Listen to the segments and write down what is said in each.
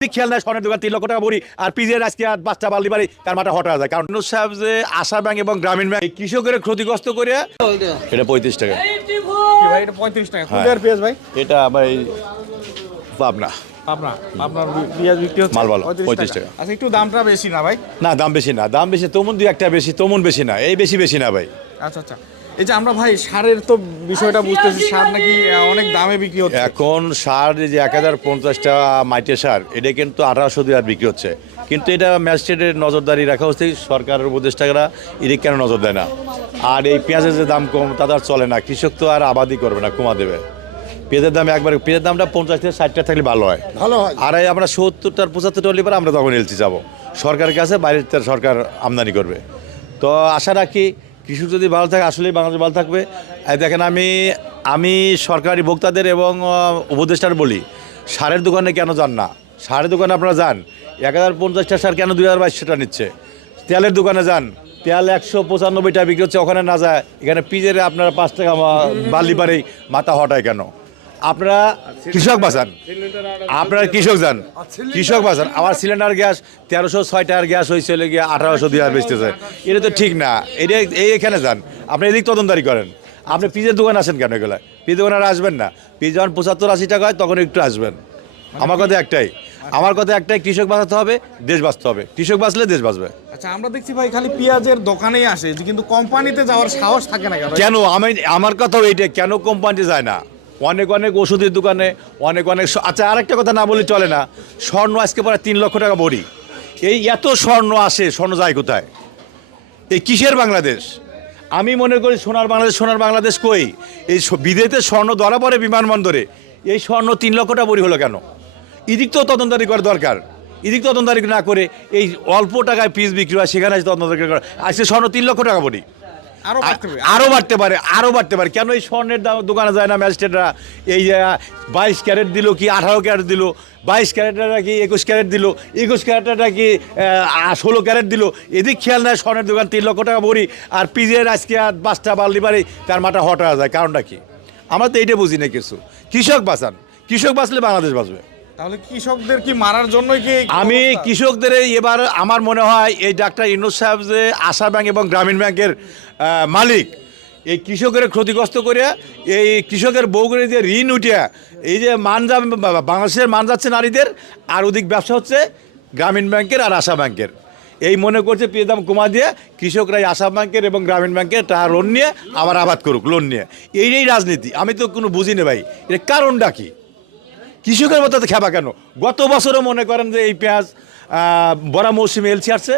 খেয়াল নাই স্বর্ণের দোকান তিন লক্ষ টাকা ভরি আর পিজের আজকে আর বাচ্চা বাল্লি বাড়ি তার মাথা হটা যায় কারণ সাহেব যে আশা ব্যাংক এবং গ্রামীণ ব্যাংক এই কৃষকের ক্ষতিগ্রস্ত করে এটা পঁয়ত্রিশ টাকা। ভাই এটা পঁয়ত্রিশ টাকা? পেঁয়াজ ভাই? এটা ভাই পাবনা। আপনার আপনার পেঁয়াজ বিক্রি হচ্ছে মাল ভালো, 35 35 টাকা। একটু দামটা বেশি না ভাই? না দাম বেশি না দাম বেশি তমন দুই একটা বেশি তমন বেশি না এই বেশি বেশি না ভাই। আচ্ছা আচ্ছা। এই যে আমরা ভাই সারের তো বিষয়টা বুঝতেছি সার নাকি অনেক দামে বিক্রি হচ্ছে। এখন সার এই যে এক হাজার পঞ্চাশটা মাইটে সার এটা কিন্তু আঠারোশো দিয়ে আর বিক্রি হচ্ছে। কিন্তু এটা ম্যাজিস্ট্রেটের নজরদারি রাখা হচ্ছে সরকারের উপদেষ্টারা এদিকে কেন নজর দেয় না? আর এই পেঁয়াজের যে দাম কম তাদের আর চলে না। কৃষক তো আর আবাদি করবে না কমা দেবে। পেঁয়াজের দাম একবার পেঁয়াজের দামটা পঞ্চাশ থেকে ষাটটা থাকলে ভালো হয়। ভালো হয়। আর এই আমরা সত্তরটার পঁচাত্তরটা হলে পরে আমরা তখন এলছি যাব। সরকারের কাছে বাইরের সরকার আমদানি করবে। তো আশা রাখি কৃষক যদি ভালো থাকে, আসলেই বাংলাদেশ ভালো থাকবে। দেখেন আমি আমি সরকারি ভোক্তাদের এবং উপদেষ্টার বলি, সারের দোকানে কেন যান না? সারের দোকানে আপনারা যান। এক হাজার পঞ্চাশটা সার কেন দুই হাজার বাইশশোটা নিচ্ছে? তেলের দোকানে যান। তেল একশো পঁচানব্বই টাকা বিক্রি হচ্ছে, ওখানে না যায়। এখানে পিজের আপনারা পাঁচ টাকা বালি পারেই মাথা হটায় কেন? আপনারা কৃষক বাঁচান আপনার কৃষক যান। কৃষক বাঁচান আমার সিলিন্ডার গ্যাস তেরোশো ছয় টাকার গ্যাস হয়েছিল গিয়ে আঠারোশো দিয়ে বেচতেছে। এটা তো ঠিক না। এটা এই এখানে যান। আপনি এদিক তদন্তারি করেন। আপনি পিজের দোকান আসেন কেন এগুলো? পিজ দোকানে আর আসবেন না। পিজ যখন পঁচাত্তর আশি টাকা হয় তখন একটু আসবেন। আমার কথা একটাই। আমার কথা একটাই কৃষক বাঁচাতে হবে দেশ বাঁচতে হবে। কৃষক বাঁচলে দেশ বাঁচবে। আচ্ছা আমরা দেখছি ভাই খালি পেঁয়াজের দোকানেই আসে কিন্তু কোম্পানিতে যাওয়ার সাহস থাকে না কেন? কেন? আমি আমার কথাও এইটা কেন কোম্পানিতে যায় না? অনেক অনেক ওষুধের দোকানে, অনেক অনেক আচ্ছা আরেকটা কথা না বলে চলে না। স্বর্ণ আজকে প্রায় তিন লক্ষ টাকা ভরি। এই এত স্বর্ণ আসে, স্বর্ণ যায় কোথায়? এই কিসের বাংলাদেশ? আমি মনে করি সোনার বাংলাদেশ সোনার বাংলাদেশ কই? এই বিদেশে স্বর্ণ ধরা পড়ে বিমানবন্দরে। এই স্বর্ণ তিন লক্ষ টাকা ভরি হলো কেন? এদিক তো তদন্তদারি করা দরকার। এদিক তদন্তদারি না করে এই অল্প টাকায় পিস বিক্রি হয়, সেখানে আজ তদন্তদারি করা আজকে স্বর্ণ তিন লক্ষ টাকা হবে। আরও বাড়তে পারে। আরও বাড়তে পারে কেন এই স্বর্ণের দাম দোকানে যায় না ম্যাজিস্ট্রেটরা? এই বাইশ ক্যারেট দিল কি আঠারো ক্যারেট দিল? বাইশ ক্যারেটটা কি একুশ ক্যারেট দিল? একুশ ক্যারেটটা কি ষোলো ক্যারেট দিল? এদিক খেয়াল নেয় স্বর্ণের দোকান তিন লক্ষ টাকা ভরি। আর পিজের আজকে আর পাঁচটা বাল্লি বাড়ি তার মাথা হট যায়। কারণটা কি? আমরা তো এইটা বুঝি না কিছু। কৃষক বাঁচান। কৃষক বাঁচলে বাংলাদেশ বাঁচবে। তাহলে কৃষকদের কি মারার জন্যই কি আমি? কৃষকদের এবার আমার মনে হয় এই ডাক্তার ইনুস সাহেব যে আশা ব্যাংক এবং গ্রামীণ ব্যাংকের মালিক, এই কৃষকের ক্ষতিগ্রস্ত করে এই কৃষকের বউগুলি যে ঋণ উঠিয়া এই যে মান যা বাংলাদেশের মান যাচ্ছে নারীদের, আর ওদিক ব্যবসা হচ্ছে গ্রামীণ ব্যাংকের আর আশা ব্যাংকের। এই মনে করছে পেয়ে দাম কমা দিয়ে কৃষকরা আশা ব্যাংকের এবং গ্রামীণ ব্যাংকের টাকা লোন নিয়ে আবার আবাদ করুক লোন নিয়ে। এই রাজনীতি, আমি তো কোনো বুঝি না ভাই। এর কারণটা কি? কৃষকের মতো খেবা কেন? গত বছরও মনে করেন যে এই পেঁয়াজ বড়া মৌসুমে এলচি আসছে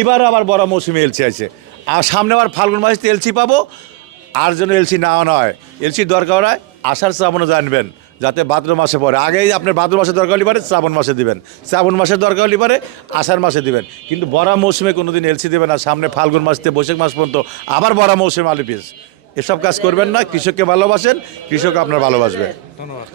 এবার আবার বড়া মৌসুমে এলচি আছে আর সামনে আবার ফাল্গুন মাসে এলচি পাবো, আর যেন এলচি না নয়। এলসির দরকার হয়, আষাঢ় শ্রাবণও জানবেন, যাতে ভাদ্র মাসে পরে আগেই আপনার ভাদ্র মাসে দরকার হলে পারে, শ্রাবণ মাসে দিবেন। শ্রাবণ মাসের দরকার হলে পারে, আষাঢ় মাসে দিবেন। কিন্তু বড়া মৌসুমে কোনো দিন এলসি দেবেন না, সামনে ফাল্গুন মাস থেকে বৈশাখ মাস পর্যন্ত আবার বড়া মৌসুমে আলু পিস এসব কাজ করবেন না, কৃষককে ভালোবাসেন, কৃষক আপনার ভালোবাসবে। ধন্যবাদ।